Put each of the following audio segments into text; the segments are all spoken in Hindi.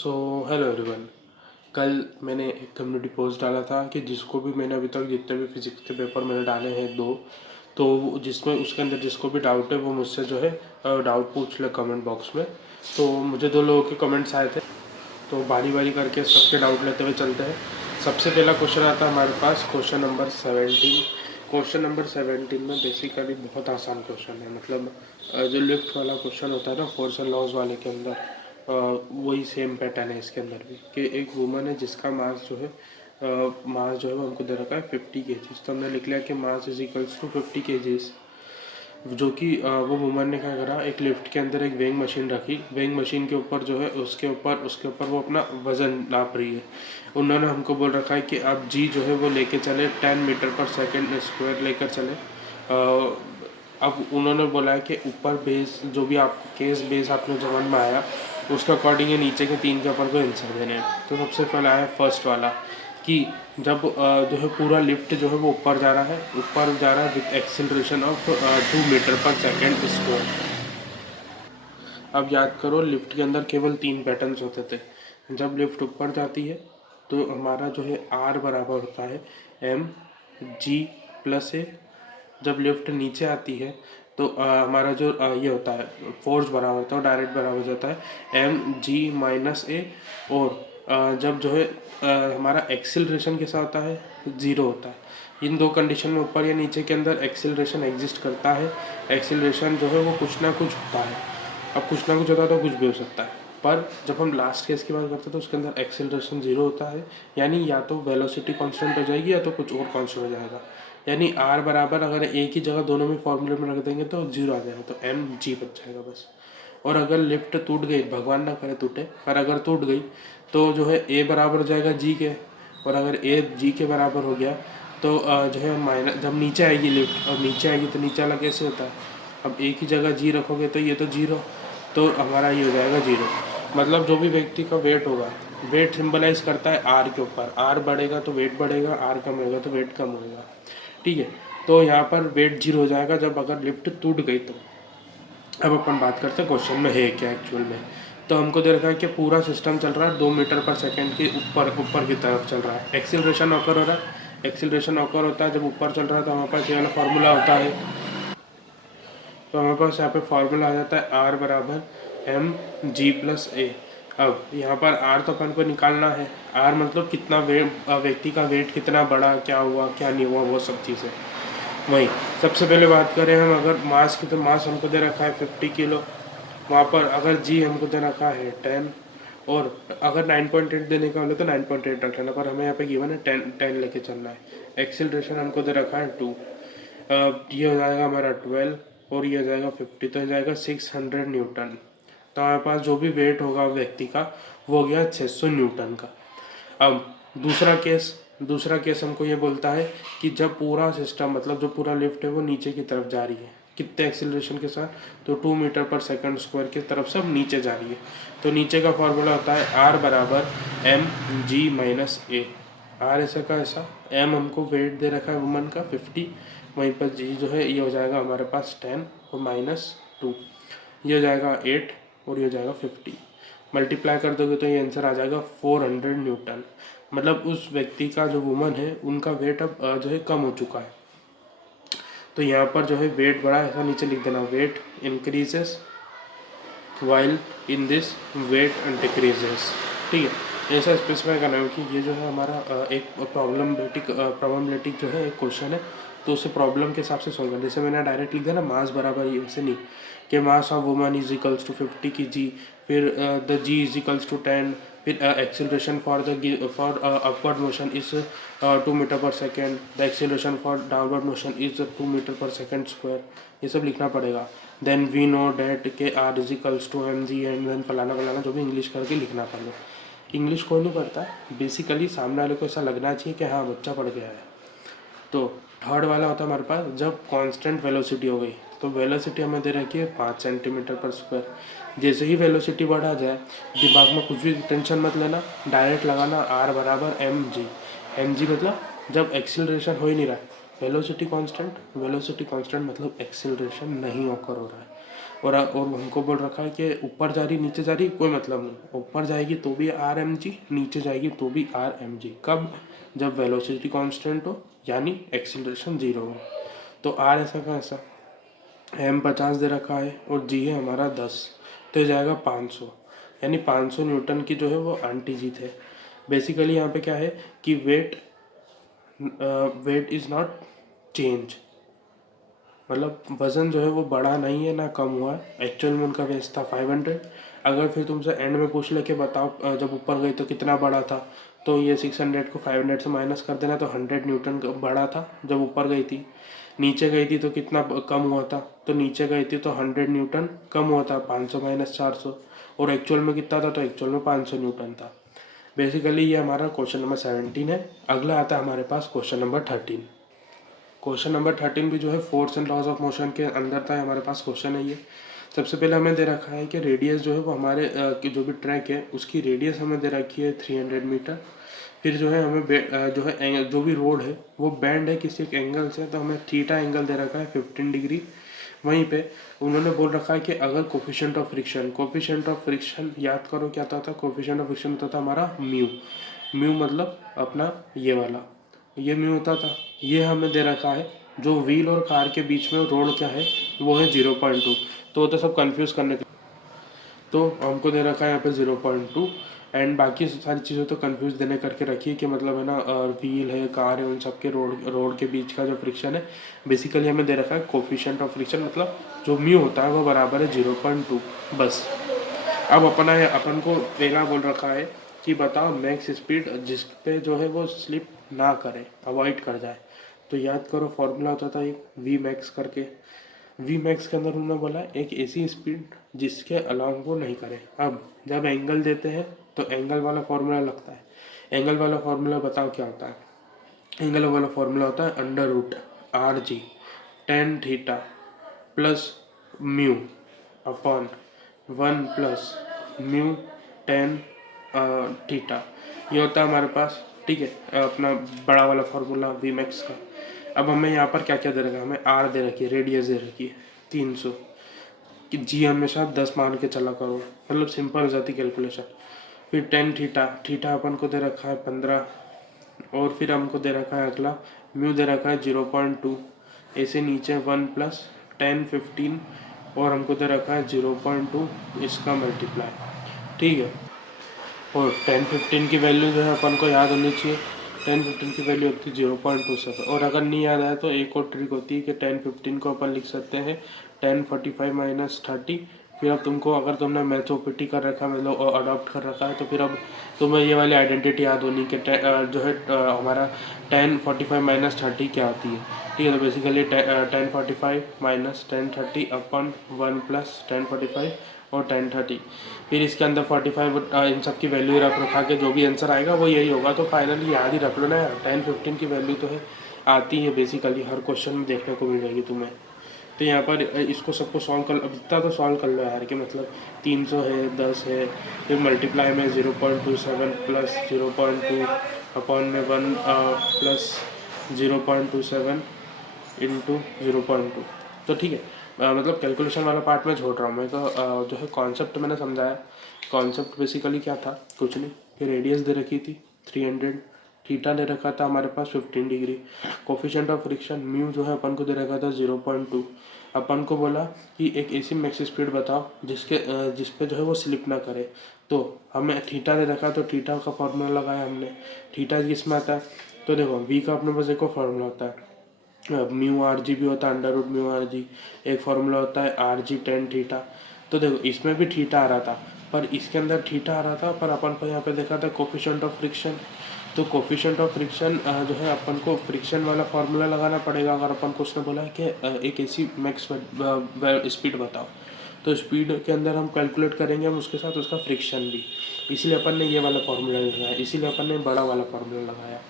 So hello everyone. कल मैंने एक कम्युनिटी पोस्ट डाला था कि जिसको भी मैंने अभी तक जितने भी फिजिक्स के पेपर मैंने डाले हैं दो, तो जिसमें उसके अंदर जिसको भी डाउट है वो मुझसे जो है डाउट पूछ ले कमेंट बॉक्स में। तो मुझे दो लोगों के कमेंट्स आए थे, तो बारी बारी करके सबके डाउट लेते हुए चलते हैं। सबसे पहला क्वेश्चन आता है हमारे पास क्वेश्चन नंबर 17। क्वेश्चन नंबर 17 में बेसिकली बहुत आसान क्वेश्चन है, मतलब जो लिफ्ट वाला क्वेश्चन होता है ना फोर्स एंड लॉज वाले के अंदर, वही सेम पैटर्न है इसके अंदर भी। कि एक वुमन है जिसका मास जो है वो हमको दे रखा है 50 kg। तो हमने लिख लिया कि mass is equals to 50 kg। जो कि वो वुमन ने क्या करा, एक लिफ्ट के अंदर एक वेइंग मशीन रखी। वेइंग मशीन के ऊपर जो है उसके ऊपर वो अपना वज़न नाप रही है। उन्होंने हमको बोल रखा है कि आप जी जो है वो लेके चले 10 मीटर पर सेकेंड स्क्वायर लेकर चले। अब उन्होंने बोला है कि ऊपर बेस जो भी आपको केस बेस आपने जवान में आया उसके अकॉर्डिंग ये नीचे के 3 के ऊपर को आंसर देने हैं। तो सबसे पहला है फर्स्ट वाला कि जब जो है पूरा लिफ्ट जो है वो ऊपर जा रहा है with acceleration of 2 metre per second square. अब याद करो, लिफ्ट के अंदर केवल 3 पैटर्न्स होते थे। जब लिफ्ट ऊपर जाती है तो हमारा जो है आर बराबर होता है एम जी प्लस ए। जब लिफ्ट नीचे आती है तो हमारा जो ये होता है फोर्स बराबर होता है, डायरेक्ट बराबर हो जाता है एम जी माइनस ए। और जब जो है हमारा एक्सिलरेशन कैसा होता है, ज़ीरो होता है। इन दो कंडीशन में ऊपर या नीचे के अंदर एक्सिलरेशन एग्जिस्ट करता है। एक्सिलरेशन जो है वो कुछ ना कुछ होता है। अब कुछ ना कुछ होता है तो कुछ भी हो सकता है, पर जब हम लास्ट केस की बात करते हैं तो उसके अंदर एक्सेलरेशन ज़ीरो होता है। यानी या तो वेलोसिटी कांस्टेंट हो जाएगी या तो कुछ और कांस्टेंट हो जाएगा। यानी आर बराबर अगर एक ही जगह दोनों में फॉर्मूले में रख देंगे तो जीरो आ जाएगा, तो एम जी बच जाएगा बस। और अगर लिफ्ट टूट गई, भगवान ना करे टूटे, पर अगर टूट गई तो जो है ए बराबर हो जाएगा जी के। और अगर ए जी के बराबर हो गया तो जो है माइनस, जब नीचे आएगी लिफ्ट और नीचे आएगी तो नीचे वाला कैसे होता है, अब एक ही जगह जी रखोगे तो ये तो जीरो, तो हमारा ये हो जाएगा जीरो। मतलब जो भी व्यक्ति का वेट होगा, वेट सिंबलाइज करता है आर के ऊपर। आर बढ़ेगा तो वेट बढ़ेगा, आर कम होगा तो वेट कम होगा। ठीक है, तो यहाँ पर वेट जीरो हो जाएगा जब अगर लिफ्ट टूट गई तो। अब अपन बात करते हैं क्वेश्चन में है क्या एक्चुअल में। तो हमको दे रखा है कि पूरा सिस्टम चल रहा है 2 मीटर पर सेकेंड के ऊपर ऊपर की तरफ चल रहा है। एक्सिलरेशन ऑकर हो रहा है। एक्सिलरेशन ऑकर होता है जब ऊपर चल रहा है, तो हमारे पास ये वाला फार्मूला होता है। तो हमारे पास यहाँ पे फार्मूला आ जाता है आर बराबर एम जी प्लस ए। अब यहाँ पर आर तो अपन को निकालना है। आर मतलब कितना वेट, व्यक्ति का वेट कितना बढ़ा, क्या हुआ क्या नहीं हुआ, वो सब चीज़ें। वही सबसे पहले बात करें हम, अगर मास की, तो मास हमको दे रखा है 50 किलो। वहाँ पर अगर जी हमको दे रखा है 10, और अगर 9.8 देने का हो तो 9.8 रख लेना, पर हमें यहाँ पे गिवन है 10 लेके चलना है। एक्सिलरेशन हमको दे रखा है 2। ये हो जाएगा हमारा 12 और ये हो जाएगा 50, तो हो जाएगा 600 न्यूटन। तो हमारे पास जो भी वेट होगा व्यक्ति का वो हो गया 600 न्यूटन का। अब दूसरा केस हमको ये बोलता है कि जब पूरा सिस्टम, मतलब जो पूरा लिफ्ट है वो नीचे की तरफ जा रही है, कितने एक्सिलरेशन के साथ, तो 2 मीटर पर सेकंड स्क्वायर की तरफ से अब नीचे जा रही है। तो नीचे का फॉर्मूला होता है आर बराबर M G minus A. R ऐसा का ऐसा, एम हमको वेट दे रखा है वुमन का 50, वहीं पर जी जो है ये हो जाएगा हमारे पास 10 और माइनस 2, ये हो जाएगा 8 और ये हो जाएगा 50। मल्टीप्लाई कर दोगे तो ये आंसर आ जाएगा 400 न्यूटन। मतलब उस व्यक्ति का, जो वुमन है, उनका वेट अब जो है कम हो चुका है। तो यहाँ पर जो है वेट बढ़ा, ऐसा नीचे लिख देना, weight increases while in this weight decreases. ठीक है, ऐसा स्पेसिफाई करना है कि ये जो है हमारा एक प्रॉब्लमेटिक जो है एक क्वेश्चन है, तो उसे प्रॉब्लम के हिसाब से सॉल्व करना। जैसे मैंने डायरेक्ट लिख दिया ना मास बराबर, ये वैसे नहीं कि mass of woman is equals to 50 k g, फिर the g is equals to 10, फिर acceleration for upward motion is 2 metre per second, the acceleration for downward motion is 2 metre per second square, ये सब लिखना पड़ेगा। Then we know that k r is equals to m g, and then फलाना फलाना जो भी इंग्लिश करके लिखना पड़ेगा। इंग्लिश कोई नहीं पढ़ता, बेसिकली सामने वाले को ऐसा लगना चाहिए कि हाँ बच्चा पढ़ गया है। तो थर्ड वाला होता है हमारे पास जब कांस्टेंट वेलोसिटी हो गई। तो वेलोसिटी हमें दे रखी है 5 सेंटीमीटर पर स्क्वायर। जैसे ही वेलोसिटी बढ़ा जाए, दिमाग में कुछ भी टेंशन मत लेना, डायरेक्ट लगाना आर बराबर एम जी। एम जी मतलब जब एक्सिलरेशन हो ही नहीं रहा है, वेलोसिटी कांस्टेंट मतलब एक्सिलरेशन नहीं ऑकर हो रहा है। और हमको बोल रखा है कि ऊपर जा रही नीचे जा रही कोई मतलब नहीं, ऊपर जाएगी तो भी Rmg, नीचे जाएगी तो भी Rmg। कब? जब वेलोसिटी कांस्टेंट हो यानी एक्सीलरेशन 0 हो। तो r ऐसा का ऐसा, m 50 दे रखा है और g है हमारा 10, तो ये जाएगा 500, यानी 500 न्यूटन की जो है वो आंटीजीत है। बेसिकली यहाँ पे क्या है कि वेट इज़ नॉट चेंज, मतलब वज़न जो है वो बढ़ा नहीं है ना कम हुआ है। एक्चुअल में उनका वेट था 500। अगर फिर तुमसे एंड में पूछ ले कि बताओ जब ऊपर गई तो कितना बढ़ा था, तो ये 600 को 500 से माइनस कर देना, तो 100 न्यूटन बढ़ा था जब ऊपर गई थी। नीचे गई थी तो कितना कम हुआ था, तो नीचे गई थी तो 100 न्यूटन कम हुआ था, 500 माइनस 400। और एक्चुअल में कितना था, तो एक्चुअल में 500 न्यूटन था। बेसिकली ये हमारा क्वेश्चन नंबर 17 है। अगला आता है हमारे पास क्वेश्चन नंबर 13। क्वेश्चन नंबर 13 भी जो है force and laws of motion के अंदर था, हमारे पास क्वेश्चन है ये। सबसे पहले हमें दे रखा है कि रेडियस जो है वो हमारे जो भी ट्रैक है उसकी रेडियस हमें दे रखी है 300 मीटर। फिर जो है हमें जो है जो भी रोड है वो बैंड है किसी एक एंगल से, तो हमें थीटा एंगल दे रखा है 15 डिग्री। वहीं पे उन्होंने बोल रखा है कि अगर कोफिशिएंट ऑफ फ्रिक्शन याद करो क्या था, कोफिशिएंट ऑफ फ्रिक्शन होता था हमारा म्यू। म्यू मतलब अपना ये वाला, ये म्यू होता था। ये हमें दे रखा है जो व्हील और कार के बीच में रोड क्या है वो है 0.2। तो वो तो सब कंफ्यूज करने के, तो हमको दे रखा है यहाँ पे 0.2। एंड बाकी सारी चीज़ें तो कंफ्यूज देने करके रखी है कि मतलब है ना व्हील है कार है उन सब के रोड के बीच का जो फ्रिक्शन है। बेसिकली हमें दे रखा है कोफिशिएंट ऑफ फ्रिक्शन, मतलब जो म्यू होता है वो बराबर है 0.2 बस। अब अपन को पहला बोल रखा है कि बताओ मैक्स स्पीड जिस पे जो है वो स्लिप ना करे, अवॉइड कर जाए। तो याद करो फॉर्मूला होता था एक वी मैक्स करके। वी मैक्स के अंदर उन्होंने बोला एक ऐसी स्पीड जिसके अलार्म वो नहीं करे। अब जब एंगल देते हैं तो एंगल वाला फॉर्मूला लगता है। एंगल वाला फॉर्मूला बताओ क्या होता है। एंगल वाला फॉर्मूला होता है √RG tan theta plus mu upon 1 plus mu tan theta. ये होता है हमारे पास, ठीक है, अपना बड़ा वाला फार्मूला वी मैक्स का। अब हमें यहाँ पर क्या क्या दे रखा है, हमें आर दे रखी है, रेडियस दे रखी है 300 कि जी हमेशा 10 मान के चला करो, मतलब सिंपल हो जाती कैलकुलेशन। फिर टेन थीटा, थीटा अपन को दे रखा है 15। और फिर हमको दे रखा है अगला म्यू दे रखा है 0.2। ऐसे नीचे 1 प्लस 10 15 और हमको दे रखा है 0.2 इसका मल्टीप्लाई, ठीक है। और 10 15 की वैल्यू जो है अपन को याद होनी चाहिए। 10 15 की वैल्यू होती है 0.27। और अगर नहीं याद आए तो एक और ट्रिक होती है कि 10 15 को अपन लिख सकते हैं 1045 माइनस 30। फिर अब तुमको अगर तुमने मैथ ओपीटी कर रखा है मतलब अडॉप्ट कर रखा है तो फिर अब तुम्हें ये वाली आइडेंटिटी याद होनी कि जो है हमारा 1045 माइनस 30 क्या आती है, ठीक है। तो बेसिकली 1045 माइनस 1030 अपन 1 प्लस 1045 और 1030। फिर इसके अंदर 45 इन सब की वैल्यू रख रखा के जो भी आंसर आएगा वो यही होगा। तो फाइनली याद ही रख लो ना यार, 10 15 की वैल्यू तो है आती है बेसिकली हर क्वेश्चन में देखने को मिल जाएगी तुम्हें। तो यहाँ पर इसको सबको सॉल्व कर, अब इतना तो सॉल्व कर लो यार कि मतलब 300 है 10 है, फिर मल्टीप्लाई में 0.27 प्लस 0.2 अपॉन में 1 प्लस 0.27 इंटू 0.2। तो ठीक है, मतलब कैलकुलेशन वाला पार्ट में छोड़ रहा हूँ मैं तो जो है कॉन्सेप्ट मैंने समझाया। कॉन्सेप्ट बेसिकली क्या था, कुछ नहीं, कि रेडियस दे रखी थी 300, थीटा दे रखा था हमारे पास 15 degree, coefficient of friction mu जो है अपन को दे रखा था 0.2। अपन को बोला कि एक ऐसी मैक्स स्पीड बताओ जिस पे जो है वो स्लिप ना करे। तो हमें थीटा दे रखा, तो थीटा का फॉर्मूला लगाया हमने। थीटा किस में आता है, तो देखो वी का अपने पास एक फॉर्मूला होता है म्यू आर जी भी होता है √μRg। एक फार्मूला होता है RG टेन थीटा। तो देखो इसमें भी थीटा आ रहा था, पर इसके अंदर थीटा आ रहा था, पर अपन को यहाँ पे देखा था कोफिशिएंट ऑफ फ्रिक्शन। तो कोफिशिएंट ऑफ फ्रिक्शन जो है अपन को फ्रिक्शन वाला फार्मूला लगाना पड़ेगा। अगर अपन को उसने बोला है कि एक ऐसी मैक्स स्पीड बताओ, तो स्पीड के अंदर हम कैलकुलेट करेंगे हम उसके साथ उसका फ्रिक्शन भी, इसलिए अपन ने ये वाला फार्मूला लगाया, इसीलिए अपन ने बड़ा वाला फार्मूला लगाया।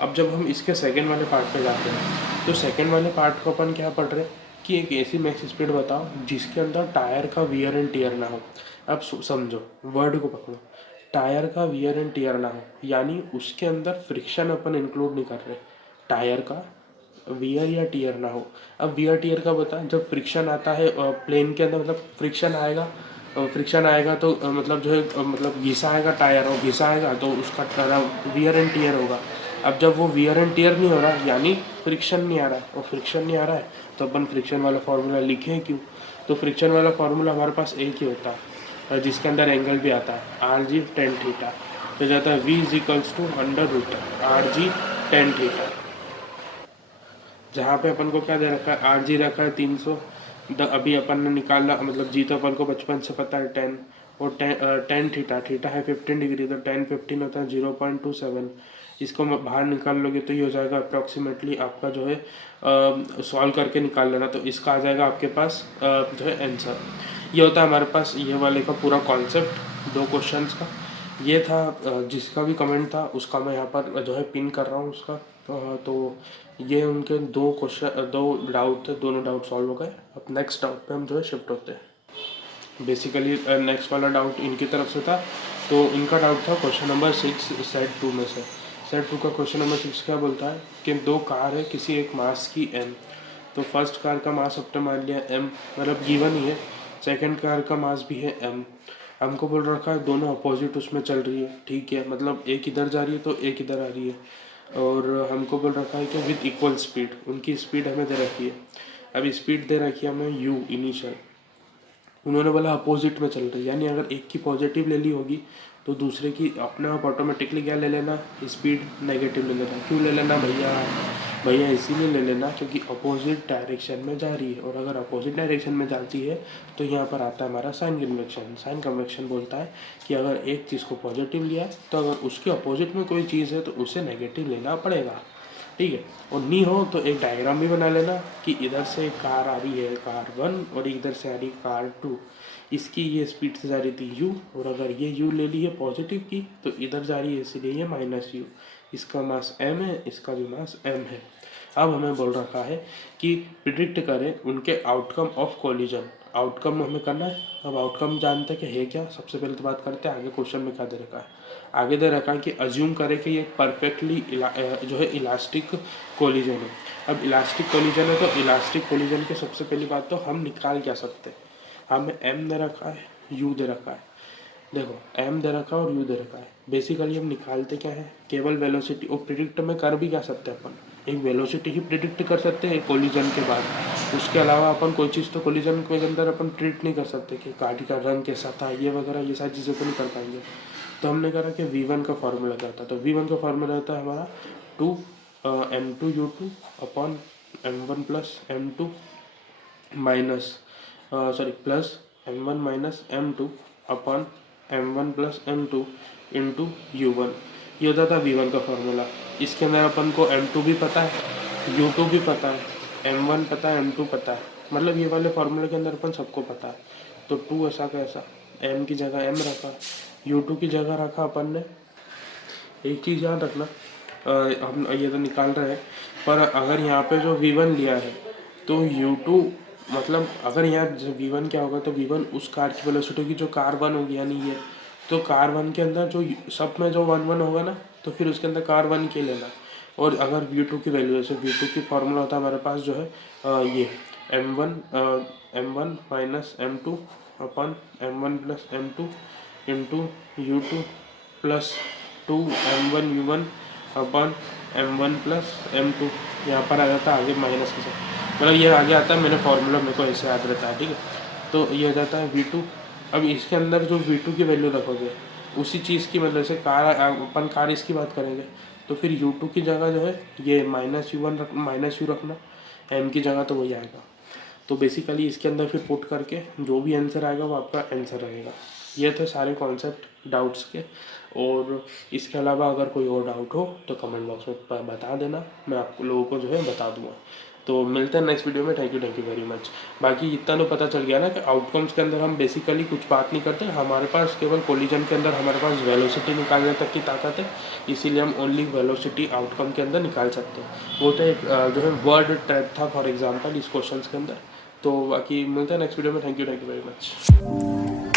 अब जब हम इसके सेकंड वाले पार्ट पे जाते हैं तो सेकंड वाले पार्ट को अपन क्या पढ़ रहे हैं कि एक ऐसी मैक्स स्पीड बताओ जिसके अंदर टायर का वियर एंड टीयर ना हो। अब समझो, वर्ड को पकड़ो, टायर का वियर एंड टीयर ना हो यानी उसके अंदर फ्रिक्शन अपन इंक्लूड नहीं कर रहे। टायर का वियर या टियर ना हो। अब वियर टियर का बता, जब फ्रिक्शन आता है प्लेन के अंदर, मतलब फ्रिक्शन आएगा तो मतलब जो है मतलब घिसा आएगा टायर, और घिसा आएगा तो उसका वियर एंड टियर होगा। अब जब वो वियर एंड टियर नहीं हो रहा यानी फ्रिक्शन नहीं आ रहा है, और फ्रिक्शन नहीं आ रहा है तो अपन फ्रिक्शन वाला फार्मूला लिखें क्यों? तो फ्रिक्शन वाला फार्मूला हमारे पास एक ही होता है जिसके अंदर एंगल भी आता है, आर जी टेन थीटा। तो जाता है v is equals to under root R G ten theta. जहाँ पे अपन को क्या दे रखा है, आर जी रखा है 300, अभी अपन ने निकाला, मतलब जी तो अपन को बचपन से पता है 10, और टेन थीटा, थीटा है 15 डिग्री, तो 10 15 होता है 0.27। इसको बाहर निकाल लोगे तो ये हो जाएगा अप्रॉक्सीमेटली आपका जो है सॉल्व करके निकाल लेना, तो इसका आ जाएगा आपके पास जो है आंसर। ये होता है हमारे पास ये वाले का पूरा कॉन्सेप्ट 2 क्वेश्चंस का। ये था जिसका भी कमेंट था उसका मैं यहाँ पर जो है पिन कर रहा हूँ उसका। तो ये उनके 2 क्वेश्चन 2 डाउट थे, दोनों डाउट सॉल्व हो गए। अब नेक्स्ट डाउट पे हम जो है शिफ्ट होते हैं। बेसिकली नेक्स्ट वाला डाउट इनकी तरफ से था, तो इनका डाउट था क्वेश्चन नंबर 6 सेट 2 में से। सेट 2 का क्वेश्चन नंबर 6 क्या बोलता है कि 2 कार है किसी एक मास की m, तो फर्स्ट कार का मास अपने मान लिया m, मतलब गिवन ही है। सेकंड कार का मास भी है m। हमको बोल रखा है दोनों अपोजिट उसमें चल रही है, ठीक है, मतलब एक इधर जा रही है तो एक इधर आ रही है, और हमको बोल रखा है कि विद इक्वल स्पीड, उनकी स्पीड हमें दे रखी है। अब स्पीड दे रखी है हमें u इनिशियल, उन्होंने बोला अपोजिट में चल रही है, यानी अगर एक की पॉजिटिव ले ली होगी तो दूसरे की अपने आप ऑटोमेटिकली क्या ले लेना, स्पीड नेगेटिव ले लेना। क्यों ले लेना भैया? भैया इसीलिए ले लेना क्योंकि अपोजिट डायरेक्शन में जा रही है, और अगर अपोजिट डायरेक्शन में जाती है तो यहाँ पर आता है हमारा साइन कन्वेक्शन। साइन कन्वेक्शन बोलता है कि अगर एक चीज़ को पॉजिटिव लिया है तो अगर उसके अपोजिट में कोई चीज़ है तो उसे नेगेटिव लेना पड़ेगा, ठीक है। और नहीं हो तो एक डायग्राम भी बना लेना कि इधर से कार आ रही है कार 1 और इधर से आ रही कार 2, इसकी ये स्पीड से जा रही थी u, और अगर ये u ले ली है पॉजिटिव की तो इधर जा रही है इसलिए ये माइनस u। इसका मास m है, इसका भी मास m है। अब हमें बोल रखा है कि प्रिडिक्ट करें उनके आउटकम ऑफ कोलिजन। आउटकम हमें करना है। अब आउटकम जानते हैं कि है क्या, सबसे पहले तो बात करते हैं आगे क्वेश्चन में क्या दे रखा है। आगे दे रखा है कि अज्यूम करें कि ये परफेक्टली जो है इलास्टिक कोलिजन है। अब इलास्टिक कोलिजन है तो इलास्टिक कोलिजन की सबसे पहली बात तो हम निकाल क्या सकते हैं, हमें m दे रखा है, u दे रखा है। देखो m दे रखा है और u दे रखा है, बेसिकली हम निकालते क्या है, केवल वेलोसिटी। और प्रिडिक्ट में कर भी क्या सकते हैं अपन, एक वेलोसिटी ही प्रिडिक्ट कर सकते हैं कोलिजन के बाद। उसके अलावा अपन कोई चीज़ तो कोलिजन के अंदर अपन प्रिडिक्ट नहीं कर सकते कि गाड़ी का रंग कैसा था, ये वगैरह ये सारी चीज़ें तो नहीं कर पाएंगे। तो हमने करा कि v1 का फार्मूला क्या होता है, तो v1 का फार्मूला होता है हमारा 2 m2u2 upon m1 plus m2 minus plus m1 minus m2 upon m1 plus m2 into u1। ये होता था v1 का फार्मूला। इसके अंदर अपन को m2 भी पता है, u2 भी पता है, m1 पता है, m2 पता है, मतलब ये वाले फार्मूले के अंदर अपन सबको पता है। तो 2 ऐसा कैसा, m की जगह m रखा, u2 की जगह रखा अपन ने। एक चीज़ याद रखना, हम ये तो निकाल रहे हैं, पर अगर यहाँ पे जो v1 लिया है तो u2, मतलब अगर यहाँ v1 क्या होगा तो v1 उस कार की वेलोसिटी की जो कार 1 होगी, यानी ये तो कार 1 के अंदर जो सब में जो 1 1 होगा ना, तो फिर उसके अंदर कार 1 के लेना। और अगर v2 की वैल्यू, जैसे v2 की फार्मूला होता है हमारे पास जो है ये m1 माइनस m2 अपन m1 plus m2 into u2 plus 2 m1 u1 अपन m1 प्लस m2। यहाँ पर आ जाता है आगे माइनस के साथ, मतलब ये आगे आता है, मैंने फार्मूला मेरे को ऐसे याद रहता है, ठीक है। तो ये हो जाता है v2। अब इसके अंदर जो v2 की वैल्यू रखोगे उसी चीज़ की, मतलब से कार अपन कार इसकी बात करेंगे तो फिर u2 की जगह जो है ये माइनस u रखना, m की जगह तो वही आएगा। तो बेसिकली इसके अंदर फिर पुट करके जो भी आंसर आएगा वो आपका आंसर रहेगा। ये थे सारे कॉन्सेप्ट डाउट्स के। और इसके अलावा अगर कोई और डाउट हो तो कमेंट बॉक्स में बता देना, मैं आप लोगों को जो है बता दूंगा। तो मिलते हैं नेक्स्ट वीडियो में। Thank you very much. बाकी इतना तो पता चल गया ना कि आउटकम्स के अंदर हम बेसिकली कुछ बात नहीं करते, हमारे पास केवल कोलिजन के अंदर हमारे पास वेलोसिटी निकालने तक की ताकत है, इसीलिए हम ओनली वेलोसिटी आउटकम के अंदर निकाल सकते हैं। वो तो एक जो है वर्ड ट्रैप था फॉर एग्जाम्पल इस क्वेश्चन के अंदर। तो बाकी मिलते हैं नेक्स्ट वीडियो में। Thank you very much.